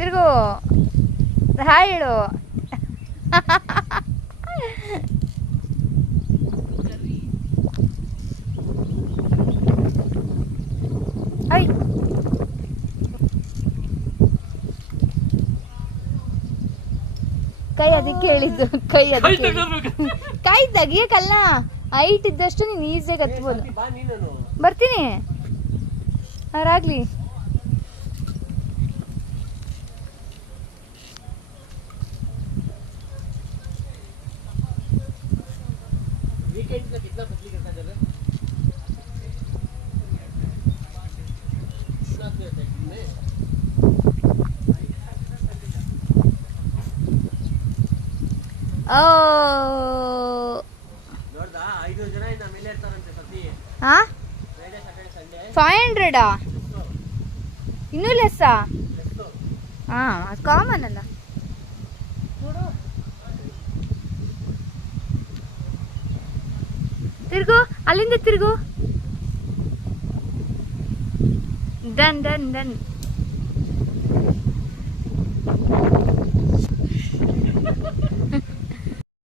ತಿರ್ಗು hi ಹೇಳು. I ಕೈ ಅದಕ್ಕೆ ಹೇಳಿದ್ದು, ಕೈ ಅದಕ್ಕೆ ಕೈ ತೆಗಿಯಕ್ಕಲ್ಲ, ಹೈಟ್ ಇದ್ದಷ್ಟು ನೀನು ಈಸಿಯಾಗಿ ಹತ್ಬೋದು. ಬರ್ತೀನಿ ಅವರಾಗ್ಲಿ. ಹಾಂ 500 ಇನ್ನೂ ಲೆಸ್ಸಾ? ಹಾಂ ಅದು ಕಾಮನ್ ಅಲ್ಲ. ತಿರ್ಗು ಅಲ್ಲಿಂದ ತಿರ್ಗು. Done done done.